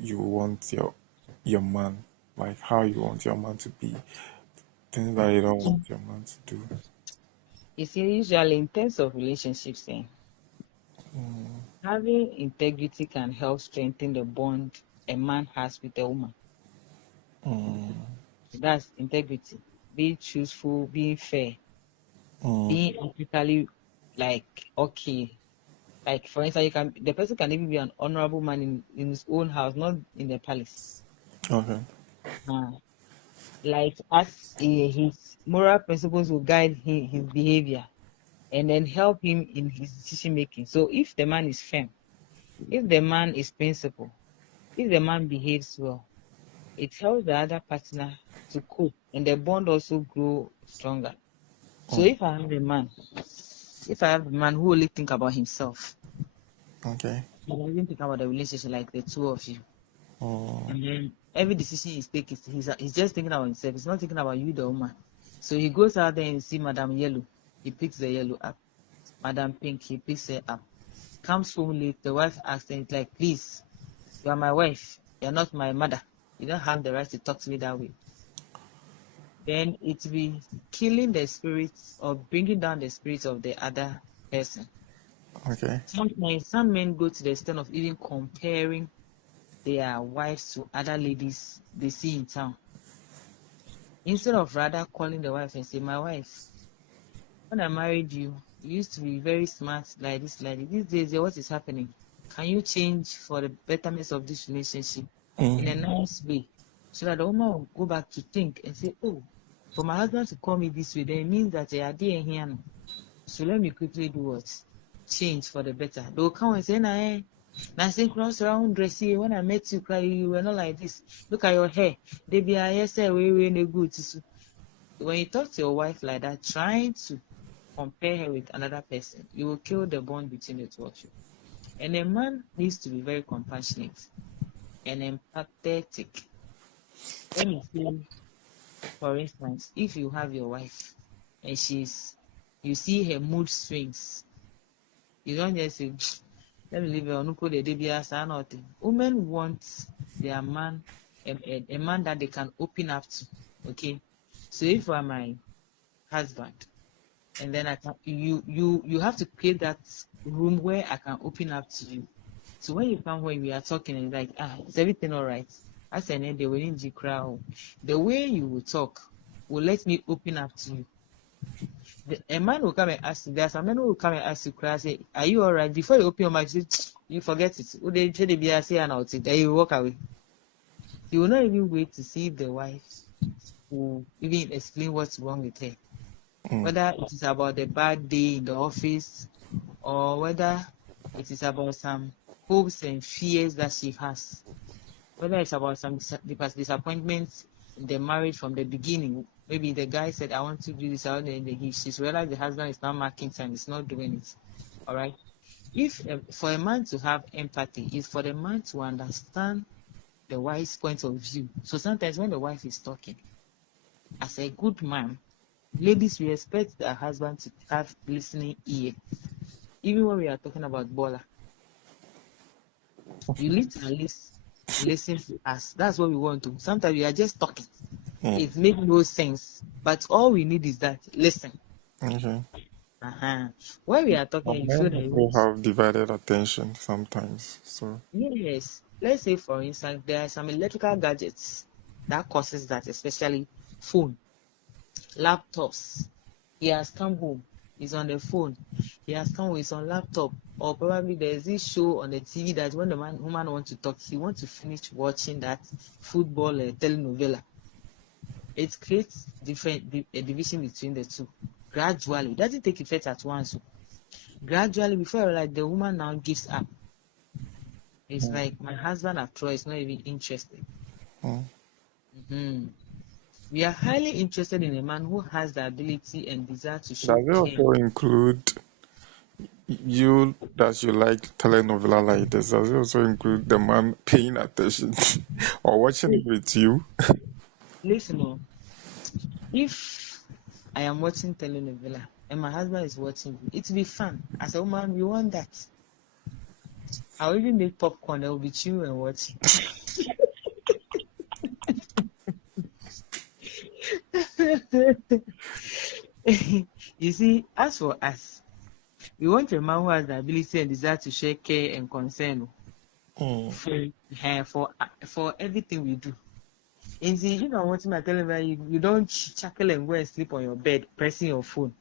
you want your man, like how you want your man to be, things that you don't want your man to do. You see, usually in terms of relationships, having integrity can help strengthen the bond a man has with a woman. Mm, That's integrity. Being truthful, being fair, mm, being ethically like okay. Like for instance, the person can even be an honorable man in his own house, not in the palace. okay. Uh, like as his moral principles will guide his behavior and then help him in his decision making. So if the man is firm, if the man is principled, if the man behaves well, it helps the other partner to cope and the bond also grow stronger. So Mm, if I have a man who only think about himself, okay. he doesn't think about the relationship like the two of you. Mm, And then every decision he's taking, he's just thinking about himself. He's not thinking about you, the woman. So he goes out there and see Madam Yellow. He picks the yellow up. Madam Pink, he picks her up. Comes home late. The wife asks him, like, please, you are my wife. You're not my mother. You don't have the right to talk to me that way. Then it will be killing the spirits or bringing down the spirits of the other person. okay. Sometimes some men go to the extent of even comparing their wives to other ladies they see in town. Instead of rather calling the wife and say, my wife, when I married you, you used to be very smart like this, like this. These days, what is happening? Can you change for the betterment of this relationship in a Mm, nice way? So that the woman will go back to think and say, oh, for my husband to call me this way, then it means that they are there here now. So let me quickly do what? Change for the better. They will come and say, nah, synchronous around dressy. When I met you, you were not like this. Look at your hair. They be a yes, way good. When you talk to your wife like that, trying to compare her with another person, you will kill the bond between the two of you. And a man needs to be very compassionate and empathetic. When you say, for instance, if you have your wife and you see her mood swings, you don't just say, let me leave her on the DBS or nothing. Women want their man, a man that they can open up to. Okay. So if you are my husband, and then you have to create that room where I can open up to you. So when you come when we are talking and like, is everything all right? I said, they will need the crowd. The way you will talk will let me open up to you. A man will come and ask you, there's a man who will come and ask you, say, are you all right? Before you open your mouth, you forget it. They say be say and out it, then you walk away. You will not even wait to see if the wife will even explain what's wrong with her. mm, Whether it is about the bad day in the office or whether it is about some hopes and fears that she has, whether it's about some disappointments in the marriage from the beginning. Maybe the guy said, I want to do this, and she's realized the husband is not marking time, it's not doing it. All right. If for a man to have empathy is for the man to understand the wife's point of view. So sometimes when the wife is talking, as a good man, ladies, we expect their husband to have listening ear. Even when we are talking about Bola, you need to at least listen to us. That's what we want to. Sometimes we are just talking. mm, It makes no sense. But all we need is that listen. okay. When we are talking, But you feel men that also have divided attention sometimes. So, yes. Let's say for instance, there are some electrical gadgets that causes that, especially phone, laptops. He has come home, he's on the phone. He has come home, he's on laptop. Or probably there's this show on the TV that when the woman wants to talk, he wants to finish watching that football telenovela. It creates a division between the two. Gradually, it doesn't take effect at once. Gradually, before like the woman now gives up. It's mm, like my husband after all is not even interested. mm. hmm We are highly interested in a man who has the ability and desire to show Does it care. also include you that you like telenovela like this? Does it also include the man paying attention or watching it with you? Listen, if I am watching telenovela and my husband is watching, it will be fun. As a woman, we want that. I'll even make popcorn. I will be chewing and watching. You see, as for us, we want a man who has the ability and desire to share care and concern for everything we do. And see, you know what I'm telling you, you don't chuckle and go and sleep on your bed pressing your phone.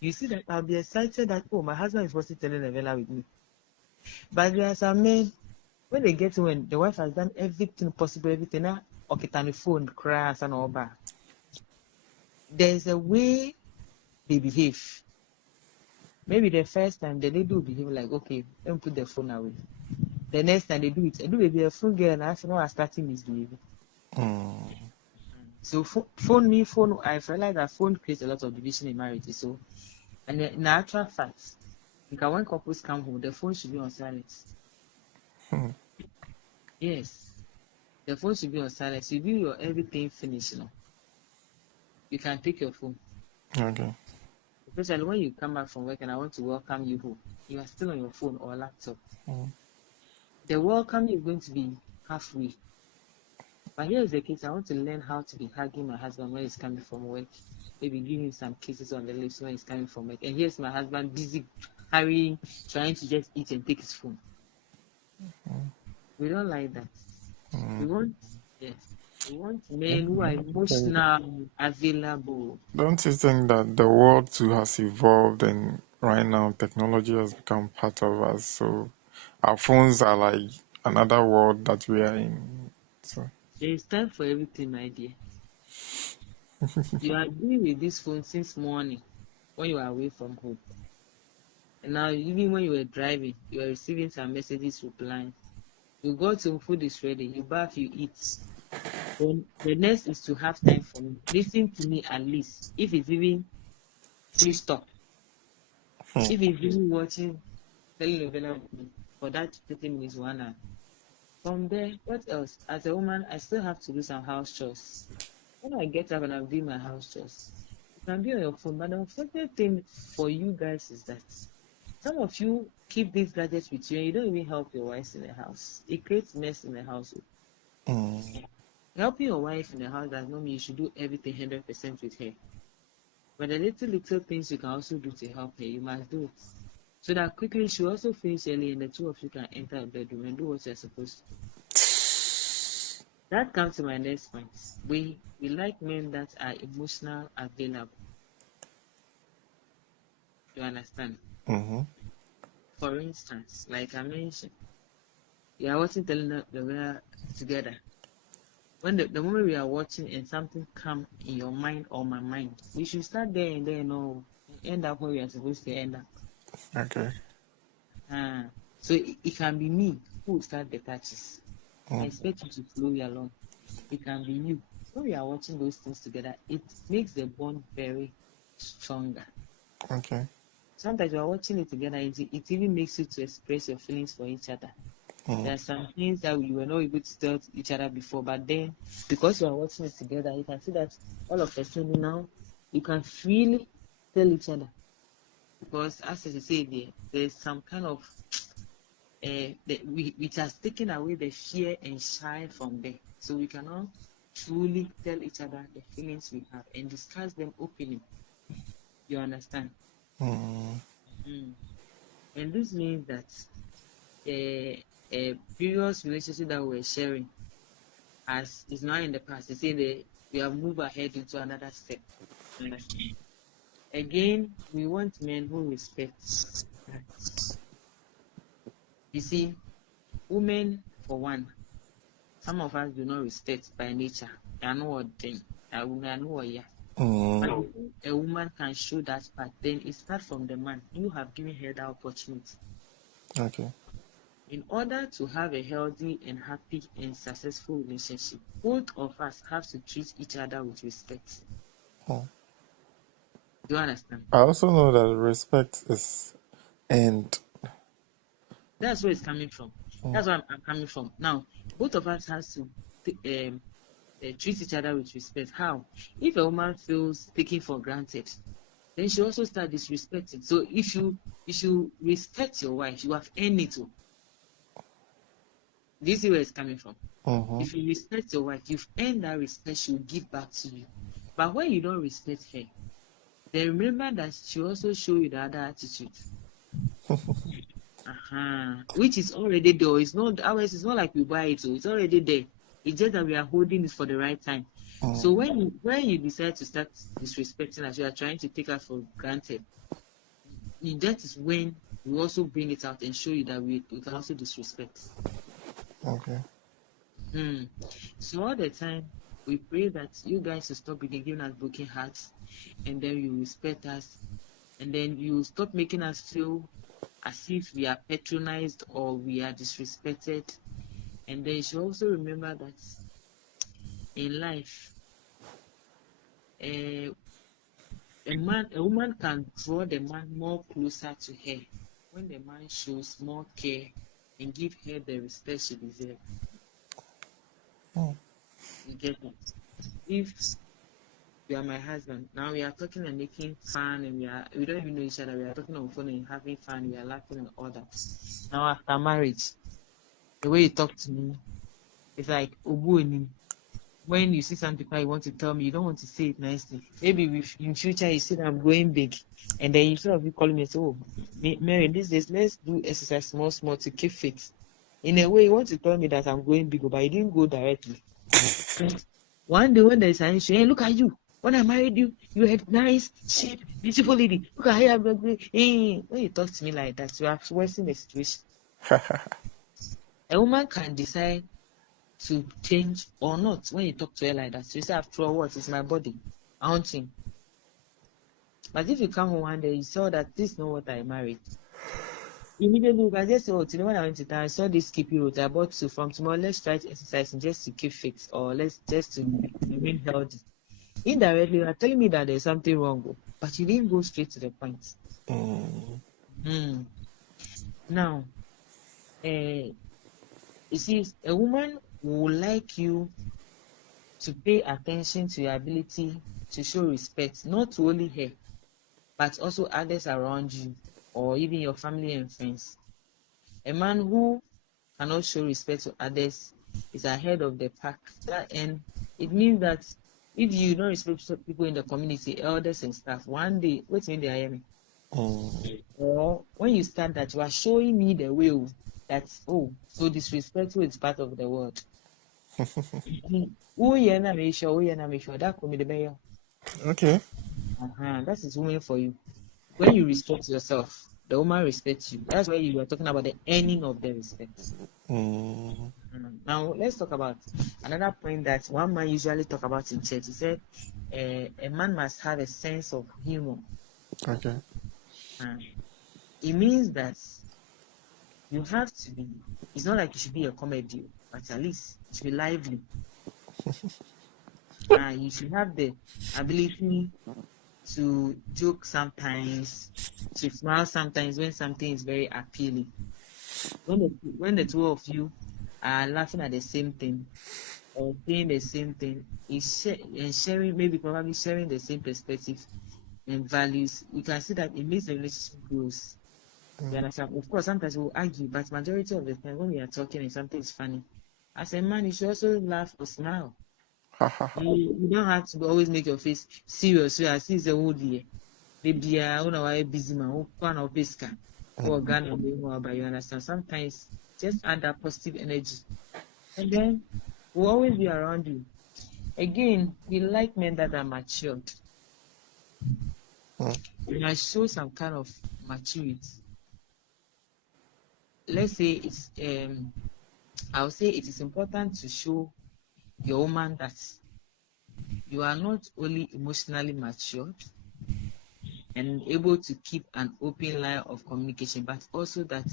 You see that I'll be excited that, oh, my husband is supposed to tell Vela with me. But there are some men, when they get to when the wife has done everything possible, everything, now, okay, on the phone, crash and all that. There's a way they behave. Maybe the first time they do behave like, okay, let me put the phone away. The next time they do it, do maybe a phone girl and I know I'm starting misbehaving. So phone, I've realized that phone creates a lot of division in marriages. So, and in actual fact, because when couples come home, the phone should be on silence. Yes, the phone should be on silence. You do your everything finished, you know. You can take your phone. Okay. Especially when you come back from work and I want to welcome you home, you are still on your phone or laptop. The welcome is going to be halfway. But here's the case, I want to learn how to be hugging my husband when he's coming from work. Maybe giving him some kisses on the lips when he's coming from work. And here's my husband busy, hurrying, trying to just eat and take his phone. We don't like that. We want men who are emotional, available. Don't you think that the world too has evolved and right now technology has become part of us? So our phones are like another world that we are in. So There is time for everything, my dear. You are dealing with this phone since morning when you are away from home. And now, even when you were driving, you are receiving some messages replying. You got some food is ready, you bath, you eat. Then the next is to have time for me. Listen to me at least. If it's even full stop. If it's even watching telenovela with me for that 30 minutes, 1 hour. From there, what else? As a woman, I still have to do some house chores. When I get up and I'm doing my house chores, you can be on your phone. But the unfortunate thing for you guys is that some of you keep these gadgets with you and you don't even help your wives in the house. It creates mess in the household. Helping your wife in the house does not mean you should do everything 100% with her. But the little things you can also do to help her, you must do it. So that quickly she also finish early and the two of you can enter a bedroom and do what you're supposed to do. That comes to my next point. We like men that are emotional available. You understand? For instance, like I mentioned, you are watching telenovela together. When the moment we are watching and something come in your mind or my mind, we should start there and then end up where we are supposed to end up. okay. So it can be me who will start the touches. I expect you to flow along. It can be you. When we are watching those things together, it makes the bond very stronger. Okay. Sometimes you are watching it together, it even makes you to express your feelings for each other. There are some things that we were not able to tell each other before, but then because you are watching it together, you can see that all of a sudden now you can freely tell each other. Because as I say, there's some kind of which has taken away the fear and shy from there. So we cannot truly tell each other the feelings we have and discuss them openly. You understand? And this means that a previous relationship that we were sharing is now in the past. They say we have moved ahead into another step. Again, we want men who respect. You see, women, for one, some of us do not respect by nature. I know what thing. I know what, yeah. But a woman can show that part. Then it starts from the man. You have given her that opportunity. Okay. In order to have a healthy and happy and successful relationship, both of us have to treat each other with respect. Do you understand? I also know that respect is earned. That's where it's coming from. That's where I'm coming from. Now, both of us has to treat each other with respect. How? If a woman feels taken for granted, then she also start disrespecting. So if you respect your wife, you have earned it. Do you see where it's coming from? If you respect your wife, you've earned that respect, she will give back to you. But when you don't respect her, then remember that she also show you the other attitude. Which is already there. It's not ours, it's not like we buy it, so it's already there. It's just that we are holding it for the right time. So when you decide to start disrespecting us, you are trying to take us for granted. That is when we also bring it out and show you that we can also disrespect. Okay. So all the time we pray that you guys will stop giving us broken hearts, and then you respect us, and then you stop making us feel as if we are patronized or we are disrespected. And then you should also remember that in life, a woman can draw the man more closer to her when the man shows more care and give her the respect she deserves. You get that? If you are my husband, now we are talking and making fun, and we don't even know each other. We are talking on phone and having fun. We are laughing and all that. Now after marriage, the way you talk to me, it's like Obuoni. When you see something you want to tell me, you don't want to say it nicely. Maybe in future you see that I'm going big, and then instead of you calling me and say, "Oh, Mary, these days let's do exercise small to keep fit." In a way, you want to tell me that I'm going big, but you didn't go directly. One day when there's an issue, hey, look at you. When I married you, you had nice, shape, beautiful lady. Look at how hey. When you talk to me like that, you are worsening the situation. A woman can decide to change or not when you talk to her like that. So you say, after all, what is my body? Haunting. But if you come home one day, you saw that this is not what I married. Immediately you can just say, oh, today when I went to town, I saw this skipping route. I bought two from tomorrow. Let's try to exercise just to keep fit, or let's just to remain healthy. Indirectly, you are telling me that there's something wrong, but you didn't go straight to the point. Now, you see, a woman would like you to pay attention to your ability to show respect, not to only her, but also others around you, or even your family and friends. A man who cannot show respect to others is ahead of the pack. And it means that if you don't respect people in the community, elders and staff, one day, wait a minute, I am. Or when you start that, you are showing me the way that, oh, so disrespectful is part of the world. That could be the better. Okay. That is women for you. When you respect yourself, the woman respects you. That's why you were talking about the earning of the respect. Now let's talk about another point that one man usually talk about in church. He said a man must have a sense of humor. Okay. It means that you have to be, it's not like you should be a comedy, but at least you should be lively. You should have the ability to joke sometimes, to smile sometimes when something is very appealing. When the two of you are laughing at the same thing or saying the same thing, and sharing, maybe probably sharing the same perspective and values, you can see that it makes the relationship grows. You understand? Of course, sometimes we'll argue, but majority of the time when we are talking and something is funny, as a man, you should also laugh or smile. You don't have to always make your face serious. So I see the old year. Maybe I want busy man who can or biscuit or Ghana but you understand. Sometimes just add that positive energy. And then we'll always be around you. Again, we like men that are matured. You must show some kind of maturity. Let's say it's I'll say it is important to show your woman that you are not only emotionally matured and able to keep an open line of communication, but also that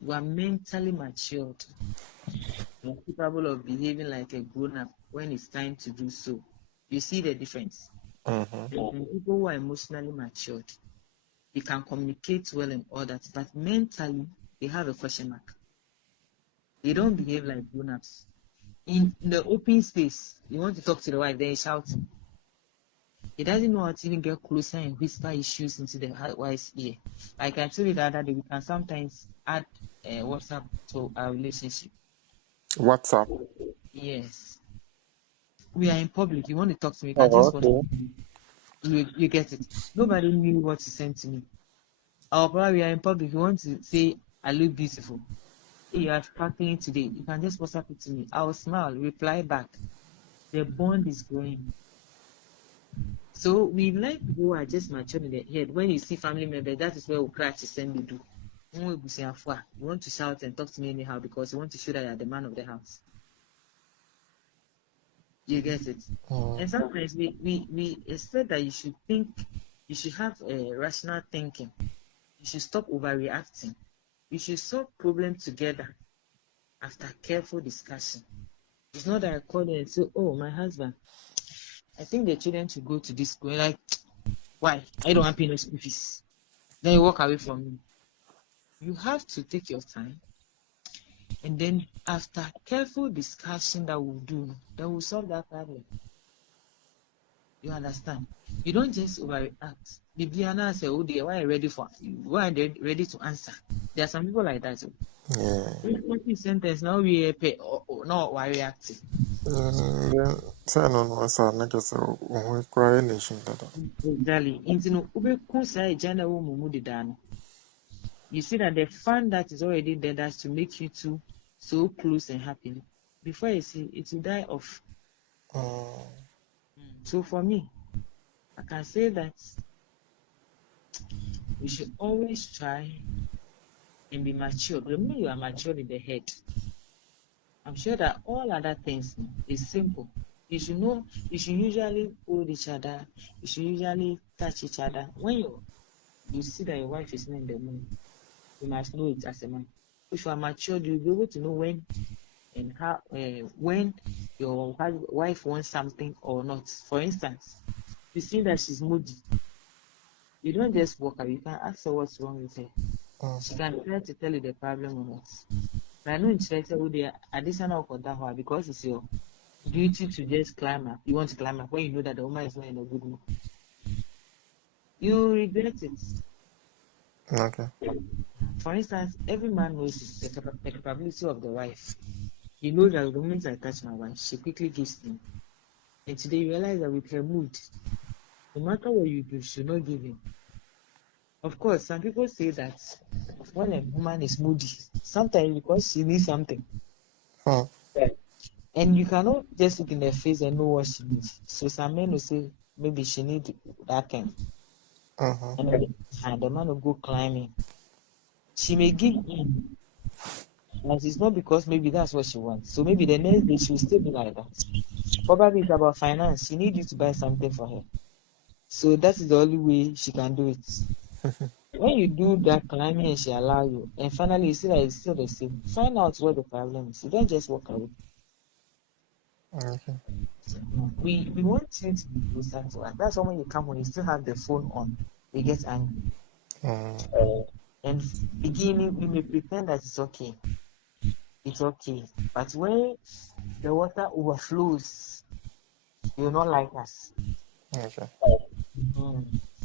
you are mentally matured and capable of behaving like a grown-up when it's time to do so. You see the difference? And people who are emotionally matured, they can communicate well and all that, but mentally they have a question mark. They don't behave like grown-ups. In the open space, you want to talk to the wife, then shouting. He doesn't know how to even get closer and whisper issues into the wife's ear. Like I told you the other day, we can sometimes add WhatsApp to our relationship. WhatsApp. Yes. we are in public. You want to talk to me? You can Oh, just watch. okay. You get it. Nobody knew what to send to me. Or probably we are in public. You want to say I look beautiful. Hey, you are sparkling today. You can just WhatsApp it to me. I'll smile, reply back. The bond is growing. So we like people who are just mature in their head. When you see family members, that is where we crash to send you do. You want to shout and talk to me anyhow because you want to show that you are the man of the house. You get it? And sometimes we expect that you should think, you should have a rational thinking. You should stop overreacting. You should solve problems together after careful discussion. It's not that I call you and say, oh, my husband, I think the children should go to this school. You're like, why? I don't want to pay no school fees. Then you walk away from me. You have to take your time. And then after careful discussion that we'll do, then we'll solve that problem. You understand? You don't just overreact. Bibiana say, oh dear, why are you ready for? Why are they ready to answer? There are some people like that. So. Yeah. Sentence now we pay no why reacting. Then say no no sir na kese ohun cry nation dada. Exactly. You see that the fun that is already there that's to make you two so close and happy. Before you see it will die off. So for me, I can say that we should always try and be mature. But when you are mature in the head, I'm sure that all other things is simple. You should know, you should usually hold each other, you should usually touch each other. When you see that your wife is not in the mood, you must know it as a man. If you are mature, you'll be able to know when and how, when your wife wants something or not. For instance, you see that she's moody, you don't just walk away. You can ask her what's wrong with her. She can try to tell you the problem or not. But I know in church, additional because it's your duty to just climb up. You want to climb up when you know that the woman is not in a good mood. You regret it. Okay. For instance, every man knows the capability of the wife. He knows that the moment I touch my wife, she quickly gives in. And today you realize that with her mood, no matter what you do, she'll not give in. Of course, some people say that when a woman is moody, sometimes because she needs something. And you cannot just look in her face and know what she needs. So some men will say maybe she needs that kind. And the man will go climbing. She may give in, but it's not because maybe that's what she wants. So maybe the next day she will still be like that. Probably it's about finance. She needs you to buy something for her. So that is the only way she can do it. When you do that climbing and she allow you, and finally you see that it's still the same, find out what the problem is. You don't just walk away. Okay. We want you to be closer to us. That's why when you come home, you still have the phone on. You get angry. And beginning, we may pretend that it's okay. It's okay. But when the water overflows, you will not like us. Okay.